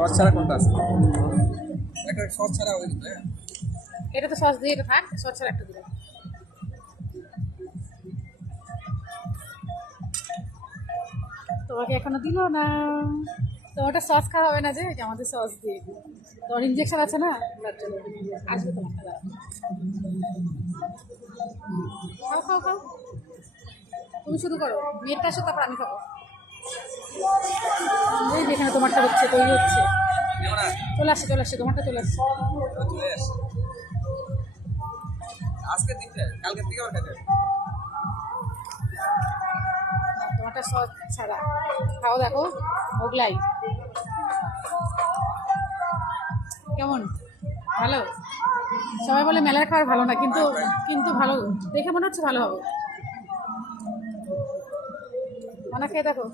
Sauce ছাড়া কোনটা আছে? একটা সস ছাড়া হবে কিন্তু হ্যাঁ। এটা তো সস দিয়ে এটা থাক, সস ছাড়া একটা দিলাম। তোমাকে এখনো দিল না। তোমারটা সস খাওয়া হবে না, যে এটা আমাদের সস দিয়ে দিই। তোমার ইঞ্জেকশন আছে না, তার জন্য আসবে তোমারটা। দাঁড়াও। খাও খাও খাও, তুমি শুরু করো, মেয়েরটা আসো তারপর আমি খাবো। এই যে এখানে তোমারটা হচ্ছে, তৈরি হচ্ছে। নেও না, চলে আসছে চলে আসছে, তোমারটা চলে আসছে। এবার চলে আসছে। আজকে দিনটা কালকে থেকে আবার খেতে হবে। তোমারটা সস ছাড়া খাও, দেখো মোগলাই কেমন, ভালো? সবাই বলে মেলার খাবার ভালো না, কিন্তু কিন্তু ভালো, দেখে মনে হচ্ছে ভালো হবে। খেয়ে দেখো।